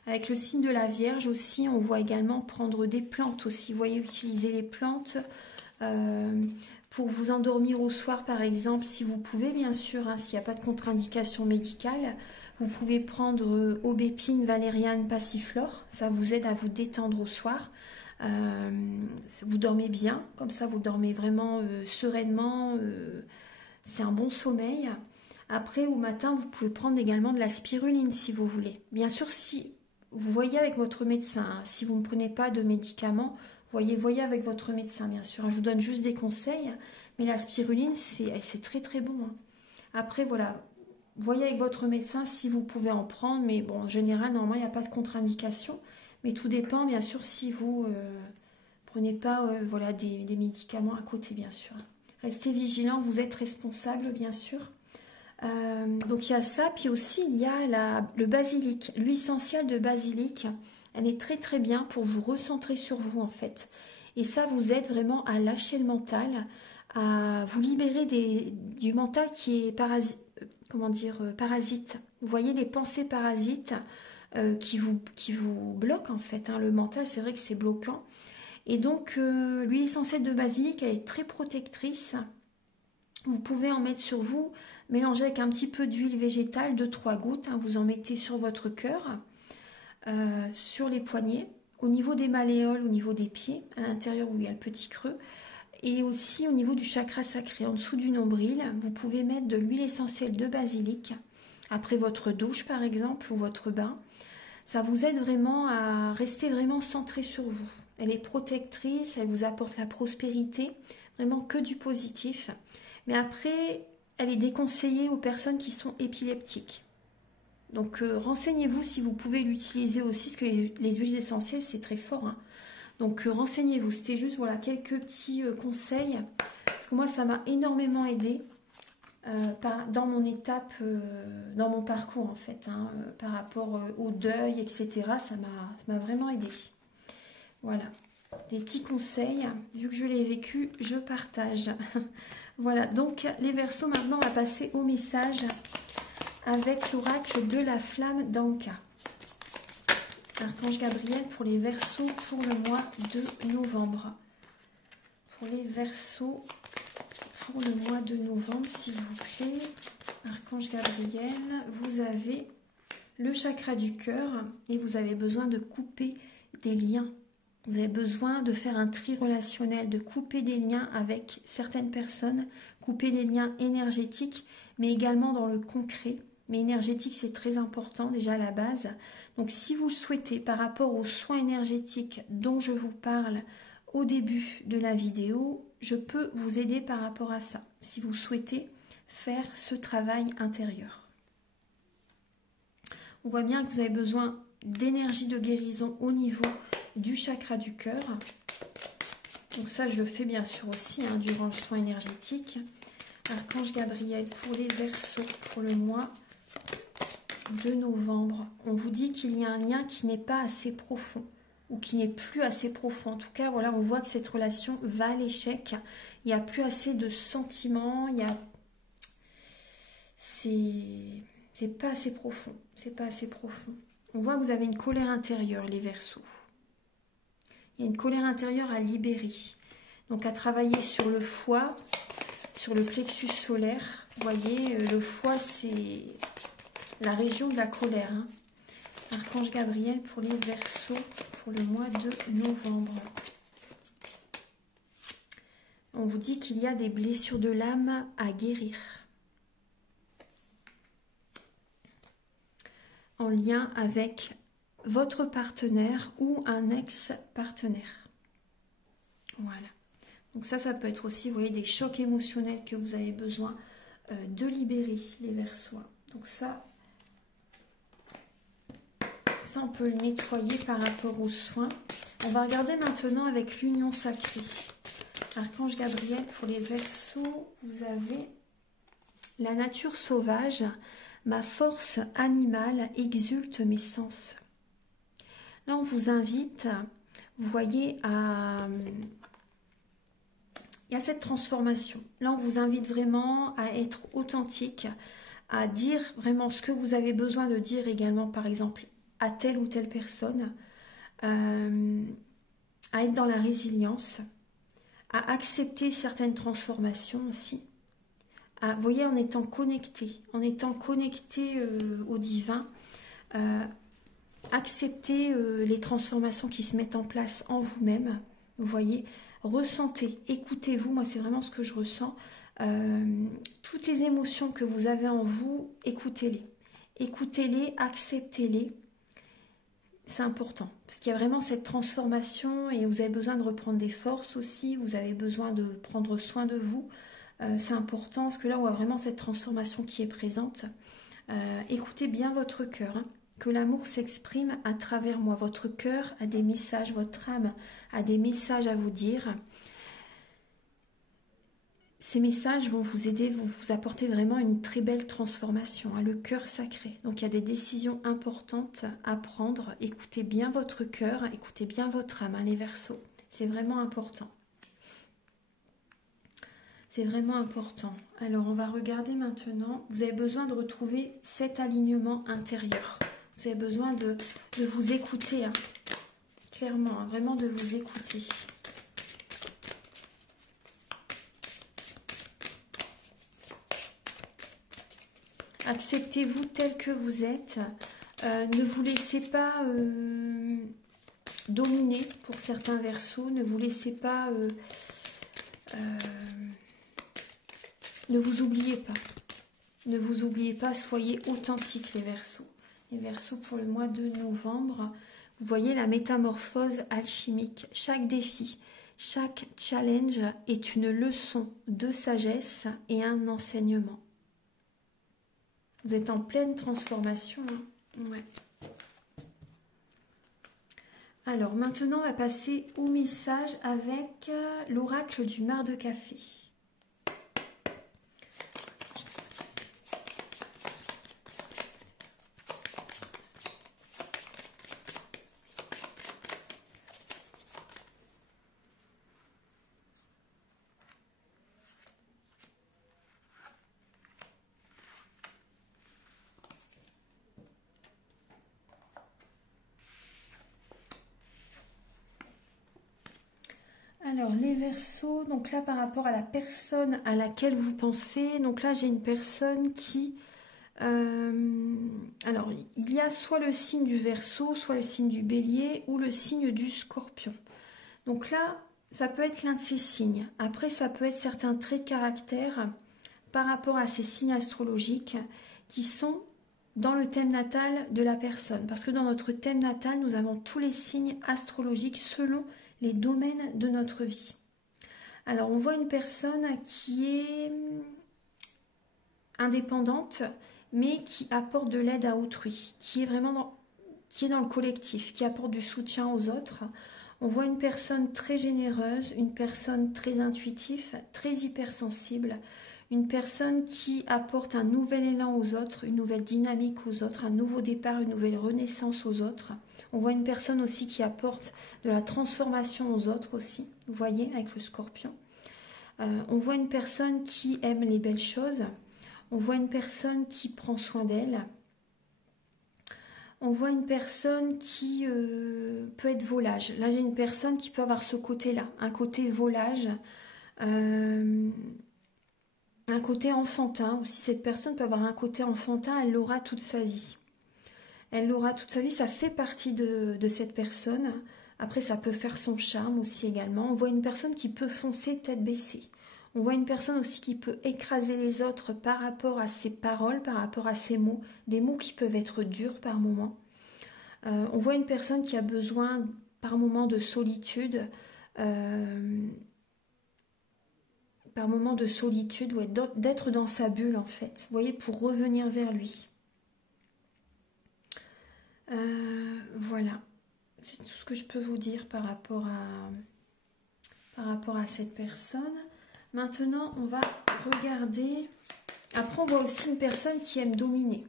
Avec le signe de la Vierge aussi, on voit également prendre des plantes aussi. Vous voyez, utiliser les plantes pour vous endormir au soir, par exemple, si vous pouvez, bien sûr, hein, s'il n'y a pas de contre-indication médicale. Vous pouvez prendre aubépine, valériane, passiflore. Ça vous aide à vous détendre au soir. Vous dormez bien, comme ça vous dormez vraiment sereinement. C'est un bon sommeil. Après, au matin, vous pouvez prendre également de la spiruline si vous voulez. Bien sûr, si vous voyez avec votre médecin, hein, si vous ne prenez pas de médicaments, voyez avec votre médecin, bien sûr. Je vous donne juste des conseils, mais la spiruline, c'est très très bon. Hein. Après, voilà, voyez avec votre médecin si vous pouvez en prendre, mais bon, en général, normalement, il n'y a pas de contre-indication. Mais tout dépend, bien sûr, si vous prenez pas voilà, des médicaments à côté, bien sûr. Restez vigilant, vous êtes responsable, bien sûr. Donc il y a ça, puis aussi il y a le basilic, l'huile essentielle de basilic. Elle est très très bien pour vous recentrer sur vous en fait. Et ça vous aide vraiment à lâcher le mental, à vous libérer du mental qui est parasite. Vous voyez, des pensées parasites qui vous bloquent en fait. Hein. Le mental, c'est vrai que c'est bloquant. Et donc, l'huile essentielle de basilic, elle est très protectrice. Vous pouvez en mettre sur vous, mélanger avec un petit peu d'huile végétale, 2-3 gouttes. Hein, vous en mettez sur votre cœur, sur les poignets, au niveau des malléoles, au niveau des pieds, à l'intérieur où il y a le petit creux, et aussi au niveau du chakra sacré, en dessous du nombril. Vous pouvez mettre de l'huile essentielle de basilic, après votre douche par exemple, ou votre bain. Ça vous aide vraiment à rester vraiment centré sur vous. Elle est protectrice, elle vous apporte la prospérité, vraiment que du positif. Mais après, elle est déconseillée aux personnes qui sont épileptiques. Donc renseignez-vous si vous pouvez l'utiliser aussi, parce que les huiles essentielles, c'est très fort. Hein. Donc renseignez-vous, c'était juste voilà, quelques petits conseils. Parce que moi, ça m'a énormément aidé dans mon étape, dans mon parcours en fait, hein, par rapport au deuil, etc. Ça m'a vraiment aidé. Voilà, des petits conseils. Vu que je l'ai vécu, je partage. Voilà, donc les Verseaux, maintenant on va passer au message avec l'oracle de la flamme d'Anka. Archange Gabriel pour les Verseaux pour le mois de novembre. Pour les Verseaux pour le mois de novembre, s'il vous plaît. Archange Gabriel, vous avez le chakra du cœur et vous avez besoin de couper des liens. Vous avez besoin de faire un tri relationnel, de couper des liens avec certaines personnes, couper les liens énergétiques, mais également dans le concret. Mais énergétique, c'est très important déjà à la base. Donc si vous le souhaitez, par rapport aux soins énergétiques dont je vous parle au début de la vidéo, je peux vous aider par rapport à ça, si vous souhaitez faire ce travail intérieur. On voit bien que vous avez besoin d'énergie de guérison au niveau du chakra du cœur. Donc ça, je le fais bien sûr aussi hein, durant le soin énergétique. Archange Gabriel pour les Verseaux pour le mois 2 novembre. On vous dit qu'il y a un lien qui n'est pas assez profond ou qui n'est plus assez profond. En tout cas, voilà, on voit que cette relation va à l'échec. Il n'y a plus assez de sentiments. C'est pas assez profond. C'est pas assez profond. On voit que vous avez une colère intérieure, les Verseaux. Il y a une colère intérieure à libérer. Donc à travailler sur le foie, sur le plexus solaire. Vous voyez, le foie, c'est la région de la colère. Hein. Archange Gabriel pour les Verseaux pour le mois de novembre. On vous dit qu'il y a des blessures de l'âme à guérir. En lien avec votre partenaire ou un ex-partenaire. Voilà. Donc ça peut être aussi, vous voyez, des chocs émotionnels que vous avez besoin de libérer, les Verseaux. Donc ça, on peut le nettoyer par rapport aux soins. On va regarder maintenant avec l'union sacrée. Archange Gabriel, pour les Verseaux, vous avez la nature sauvage. Ma force animale exulte mes sens. Là, on vous invite, vous voyez, il y a cette transformation. Là, on vous invite vraiment à être authentique, à dire vraiment ce que vous avez besoin de dire également, par exemple, à telle ou telle personne, à être dans la résilience, à accepter certaines transformations aussi. Vous voyez, en étant connecté au divin, accepter les transformations qui se mettent en place en vous-même. Vous voyez, ressentez, écoutez-vous, moi c'est vraiment ce que je ressens. Toutes les émotions que vous avez en vous, écoutez-les. Écoutez-les, acceptez-les. C'est important, parce qu'il y a vraiment cette transformation et vous avez besoin de reprendre des forces aussi, vous avez besoin de prendre soin de vous. C'est important, parce que là, on voit vraiment cette transformation qui est présente. Écoutez bien votre cœur, hein, que l'amour s'exprime à travers moi. Votre cœur a des messages, votre âme a des messages à vous dire. Ces messages vont vous aider, vont vous apporter vraiment une très belle transformation, hein, le cœur sacré. Donc il y a des décisions importantes à prendre. Écoutez bien votre cœur, écoutez bien votre âme, hein, les Verseaux. C'est vraiment important. C'est vraiment important. Alors, on va regarder maintenant. Vous avez besoin de retrouver cet alignement intérieur. Vous avez besoin de vous écouter, hein. Clairement, hein, vraiment de vous écouter. Acceptez-vous tel que vous êtes. Ne vous laissez pas dominer pour certains Verseaux. Ne vous laissez pas... ne vous oubliez pas. Ne vous oubliez pas, soyez authentiques les Verseaux. Les Verseaux pour le mois de novembre. Vous voyez la métamorphose alchimique. Chaque défi, chaque challenge est une leçon de sagesse et un enseignement. Vous êtes en pleine transformation. Hein. Ouais. Alors maintenant, on va passer au message avec l'oracle du mar de café. Alors, les Verseaux, donc là, par rapport à la personne à laquelle vous pensez, donc là, j'ai une personne qui... alors, il y a soit le signe du Verseau, soit le signe du Bélier ou le signe du Scorpion. Donc là, ça peut être l'un de ces signes. Après, ça peut être certains traits de caractère par rapport à ces signes astrologiques qui sont dans le thème natal de la personne. Parce que dans notre thème natal, nous avons tous les signes astrologiques selon les domaines de notre vie. Alors, on voit une personne qui est indépendante, mais qui apporte de l'aide à autrui, qui est vraiment dans le collectif, qui apporte du soutien aux autres. On voit une personne très généreuse, une personne très intuitive, très hypersensible, une personne qui apporte un nouvel élan aux autres, une nouvelle dynamique aux autres, un nouveau départ, une nouvelle renaissance aux autres. On voit une personne aussi qui apporte de la transformation aux autres aussi, vous voyez, avec le scorpion. On voit une personne qui aime les belles choses. On voit une personne qui prend soin d'elle. On voit une personne qui peut être volage. Là, j'ai une personne qui peut avoir ce côté-là, un côté volage, un côté enfantin. Aussi, cette personne peut avoir un côté enfantin, elle l'aura toute sa vie. Elle l'aura toute sa vie, ça fait partie de cette personne. Après, ça peut faire son charme aussi également. On voit une personne qui peut foncer tête baissée. On voit une personne aussi qui peut écraser les autres par rapport à ses paroles, par rapport à ses mots, des mots qui peuvent être durs par moments. On voit une personne qui a besoin par moments de solitude, ouais, d'être dans sa bulle en fait, vous voyez, pour revenir vers lui. Voilà, c'est tout ce que je peux vous dire par rapport à cette personne. Maintenant, on va regarder. Après, on voit aussi une personne qui aime dominer,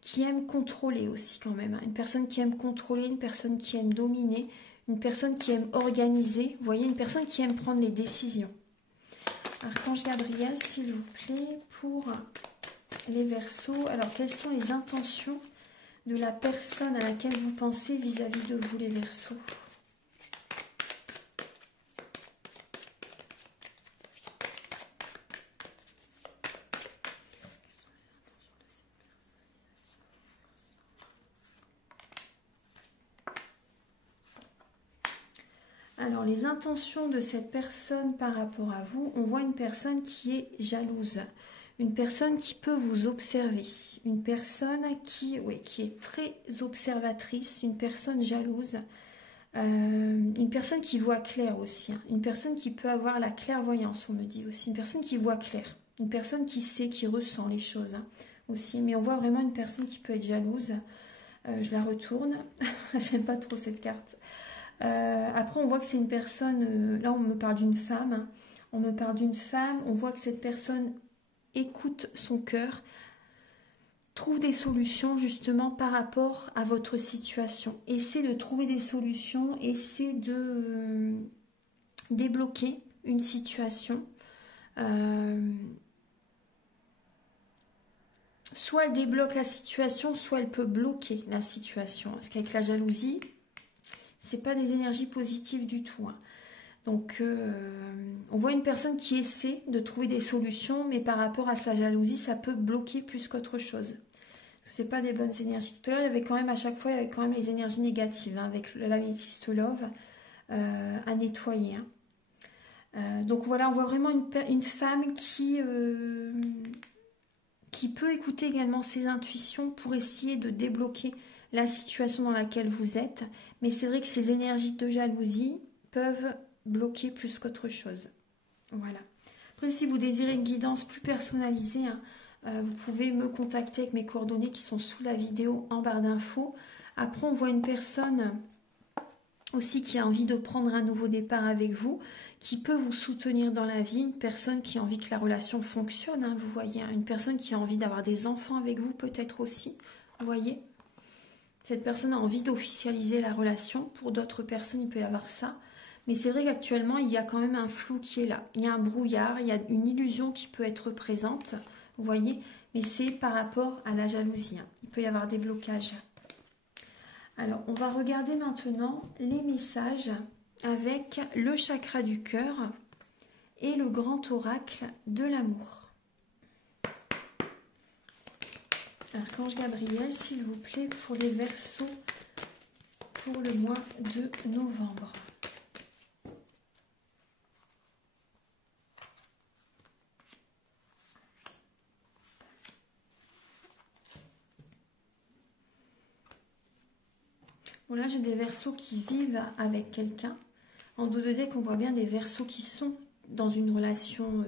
qui aime contrôler aussi quand même. Une personne qui aime contrôler, une personne qui aime dominer, une personne qui aime organiser. Vous voyez, une personne qui aime prendre les décisions. Archange Gabriel, s'il vous plaît, pour les Verseaux. Alors, quelles sont les intentions de la personne à laquelle vous pensez vis-à-vis de vous, les Verseaux? Alors, les intentions de cette personne par rapport à vous, on voit une personne qui est jalouse, une personne qui peut vous observer, une personne qui est très observatrice, une personne jalouse, une personne qui voit clair aussi, hein, une personne qui peut avoir la clairvoyance, on me dit aussi, une personne qui voit clair, une personne qui sait, qui ressent les choses hein, aussi, mais on voit vraiment une personne qui peut être jalouse. Je la retourne, j'aime pas trop cette carte. Après, on voit que c'est une personne, là on me parle d'une femme, hein. On me parle d'une femme, on voit que cette personne écoute son cœur, trouve des solutions justement par rapport à votre situation. Essaie de trouver des solutions, essaie de débloquer une situation. Soit elle débloque la situation, soit elle peut bloquer la situation. Parce qu'avec la jalousie, c'est pas des énergies positives du tout. Hein. Donc, on voit une personne qui essaie de trouver des solutions, mais par rapport à sa jalousie, ça peut bloquer plus qu'autre chose. C'est pas des bonnes énergies. Tout à l'heure, il y avait quand même, à chaque fois, il y avait quand même les énergies négatives, hein, avec l'améthyste love à nettoyer. Hein. Donc voilà, on voit vraiment une femme qui peut écouter également ses intuitions pour essayer de débloquer la situation dans laquelle vous êtes. Mais c'est vrai que ces énergies de jalousie peuvent bloquer plus qu'autre chose. Voilà. Après, si vous désirez une guidance plus personnalisée, hein, vous pouvez me contacter avec mes coordonnées qui sont sous la vidéo en barre d'infos. Après, on voit une personne aussi qui a envie de prendre un nouveau départ avec vous, qui peut vous soutenir dans la vie, une personne qui a envie que la relation fonctionne, hein, vous voyez, hein, une personne qui a envie d'avoir des enfants avec vous peut-être aussi, vous voyez. Cette personne a envie d'officialiser la relation, pour d'autres personnes il peut y avoir ça, mais c'est vrai qu'actuellement il y a quand même un flou qui est là, il y a un brouillard, il y a une illusion qui peut être présente, vous voyez, mais c'est par rapport à la jalousie, hein. Il peut y avoir des blocages. Alors, on va regarder maintenant les messages avec le chakra du cœur et le grand oracle de l'amour. Archange Gabriel, s'il vous plaît, pour les Verseaux pour le mois de novembre. Bon, là, j'ai des Verseaux qui vivent avec quelqu'un. En dos de deck, on voit bien des Verseaux qui sont dans une relation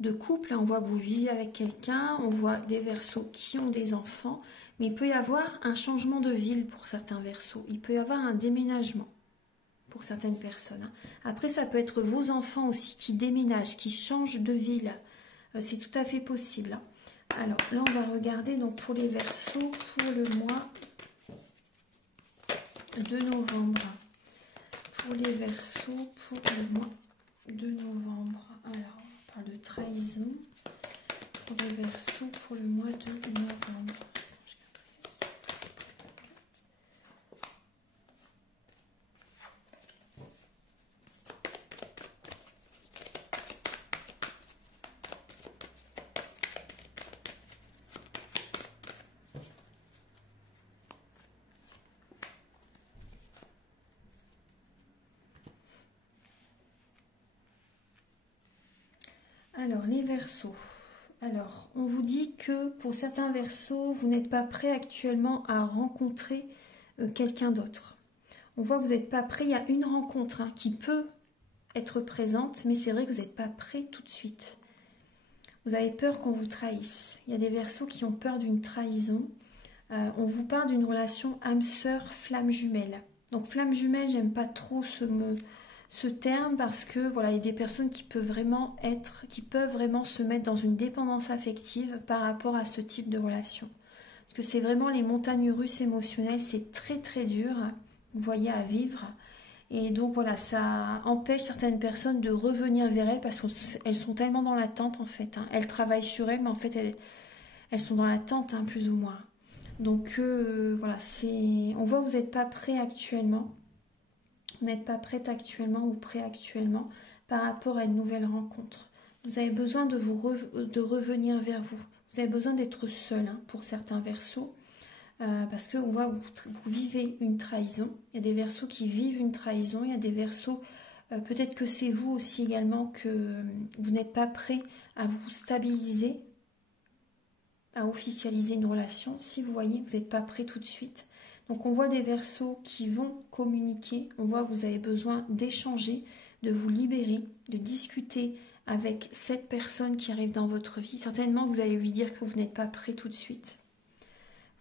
de couple. On voit que vous vivez avec quelqu'un. On voit des Verseaux qui ont des enfants. Mais il peut y avoir un changement de ville pour certains Verseaux. Il peut y avoir un déménagement pour certaines personnes. Après, ça peut être vos enfants aussi qui déménagent, qui changent de ville. c'est tout à fait possible. Hein. Alors là, on va regarder donc pour les Verseaux pour le mois de novembre. Pour les Verseaux pour le mois de novembre. Alors, on parle de trahison. Pour les Verseaux pour le mois de novembre. Alors, les Verseaux. Alors, on vous dit que pour certains Verseaux, vous n'êtes pas prêt actuellement à rencontrer quelqu'un d'autre. On voit que vous n'êtes pas prêt. Il y a une rencontre hein, qui peut être présente, mais c'est vrai que vous n'êtes pas prêt tout de suite. Vous avez peur qu'on vous trahisse. Il y a des Verseaux qui ont peur d'une trahison. On vous parle d'une relation âme-sœur, flamme jumelle. Donc, flamme jumelle, j'aime pas trop ce terme parce que voilà, il y a des personnes qui peuvent vraiment se mettre dans une dépendance affective par rapport à ce type de relation. Parce que c'est vraiment les montagnes russes émotionnelles, c'est très très dur, vous voyez, à vivre. Et donc voilà, ça empêche certaines personnes de revenir vers elles parce qu'elles sont tellement dans l'attente en fait. Hein. Elles travaillent sur elles, mais en fait elles sont dans l'attente hein, plus ou moins. Donc voilà, on voit que vous n'êtes pas prêt actuellement. Vous n'êtes pas prête actuellement ou prêt actuellement par rapport à une nouvelle rencontre. Vous avez besoin de revenir vers vous. Vous avez besoin d'être seul hein, pour certains Verseaux. Parce qu'on voit que vous vivez une trahison. Il y a des Verseaux qui vivent une trahison. Il y a des Verseaux, peut-être que c'est vous aussi également, que vous n'êtes pas prêt à vous stabiliser, à officialiser une relation. Si vous voyez, vous n'êtes pas prêt tout de suite. Donc on voit des Verseaux qui vont communiquer. On voit que vous avez besoin d'échanger, de vous libérer, de discuter avec cette personne qui arrive dans votre vie. Certainement, vous allez lui dire que vous n'êtes pas prêt tout de suite.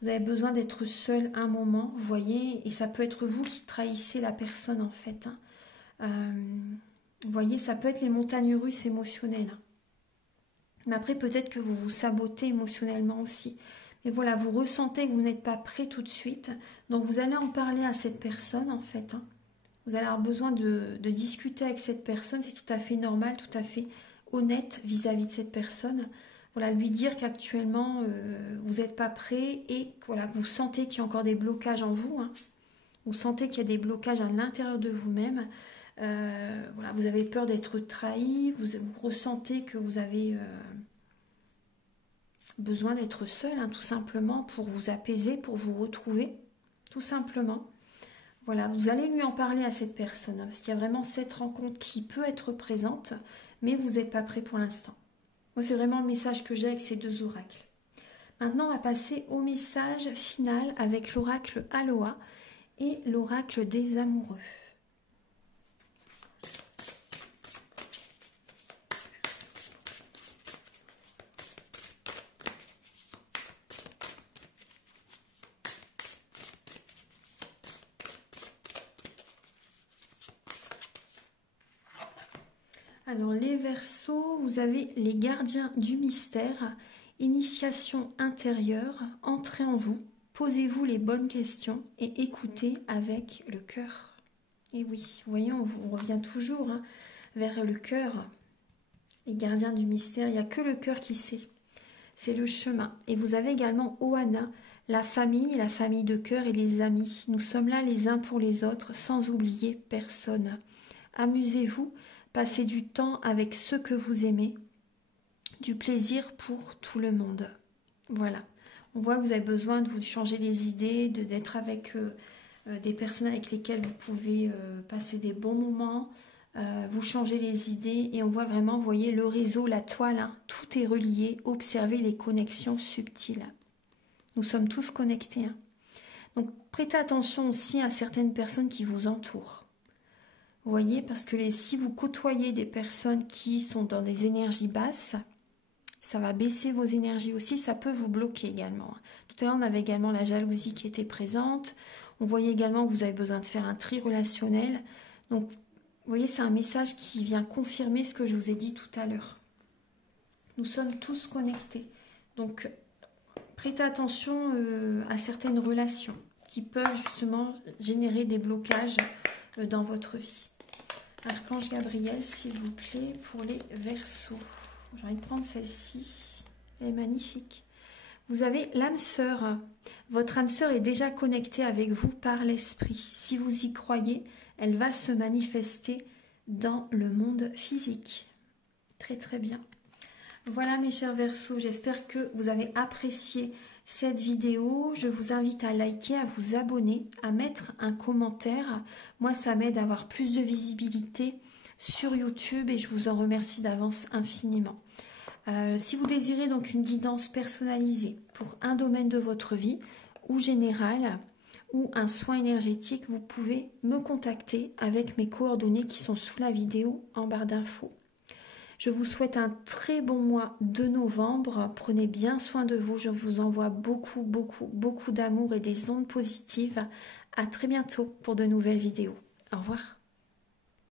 Vous avez besoin d'être seul un moment, vous voyez, et ça peut être vous qui trahissez la personne en fait. Hein. Vous voyez, ça peut être les montagnes russes émotionnelles. Mais après, peut-être que vous vous sabotez émotionnellement aussi. Mais voilà, vous ressentez que vous n'êtes pas prêt tout de suite. Donc vous allez en parler à cette personne en fait. Hein. Vous allez avoir besoin de discuter avec cette personne. C'est tout à fait normal, tout à fait honnête vis-à-vis de cette personne. Voilà, lui dire qu'actuellement, vous n'êtes pas prêt et voilà, que vous sentez qu'il y a encore des blocages en vous. Hein. Vous sentez qu'il y a des blocages à l'intérieur de vous-même. Voilà, vous avez peur d'être trahi. Vous ressentez que vous avez besoin d'être seul, hein, tout simplement, pour vous apaiser, pour vous retrouver, tout simplement. Voilà, vous allez lui en parler à cette personne, hein, parce qu'il y a vraiment cette rencontre qui peut être présente, mais vous n'êtes pas prêt pour l'instant. Moi, c'est vraiment le message que j'ai avec ces deux oracles. Maintenant, on va passer au message final avec l'oracle Aloha et l'oracle des amoureux. Alors, les Verseaux, vous avez les gardiens du mystère, initiation intérieure, entrez en vous, posez-vous les bonnes questions et écoutez avec le cœur. Et oui, vous voyez, on revient toujours hein, vers le cœur. Les gardiens du mystère, il n'y a que le cœur qui sait. C'est le chemin. Et vous avez également Ohana, la famille de cœur et les amis. Nous sommes là les uns pour les autres, sans oublier personne. Amusez-vous. Passez du temps avec ceux que vous aimez, du plaisir pour tout le monde. Voilà. On voit que vous avez besoin de vous changer les idées, d'être avec des personnes avec lesquelles vous pouvez passer des bons moments, vous changer les idées. Et on voit vraiment, vous voyez, le réseau, la toile, hein, tout est relié. Observez les connexions subtiles. Nous sommes tous connectés. Hein. Donc, prêtez attention aussi à certaines personnes qui vous entourent. Vous voyez, parce que si vous côtoyez des personnes qui sont dans des énergies basses, ça va baisser vos énergies aussi, ça peut vous bloquer également. Tout à l'heure, on avait également la jalousie qui était présente. On voyait également que vous avez besoin de faire un tri relationnel. Donc, vous voyez, c'est un message qui vient confirmer ce que je vous ai dit tout à l'heure. Nous sommes tous connectés. Donc, prêtez attention à certaines relations qui peuvent justement générer des blocages dans votre vie. Archange Gabriel, s'il vous plaît, pour les Verseaux. J'ai envie de prendre celle-ci. Elle est magnifique. Vous avez l'âme sœur. Votre âme sœur est déjà connectée avec vous par l'esprit. Si vous y croyez, elle va se manifester dans le monde physique. Très très bien. Voilà mes chers Verseaux, j'espère que vous avez apprécié cette vidéo. Je vous invite à liker, à vous abonner, à mettre un commentaire. Moi, ça m'aide à avoir plus de visibilité sur YouTube et je vous en remercie d'avance infiniment. Si vous désirez donc une guidance personnalisée pour un domaine de votre vie ou général ou un soin énergétique, vous pouvez me contacter avec mes coordonnées qui sont sous la vidéo en barre d'infos. Je vous souhaite un très bon mois de novembre. Prenez bien soin de vous. Je vous envoie beaucoup d'amour et des ondes positives. À très bientôt pour de nouvelles vidéos. Au revoir.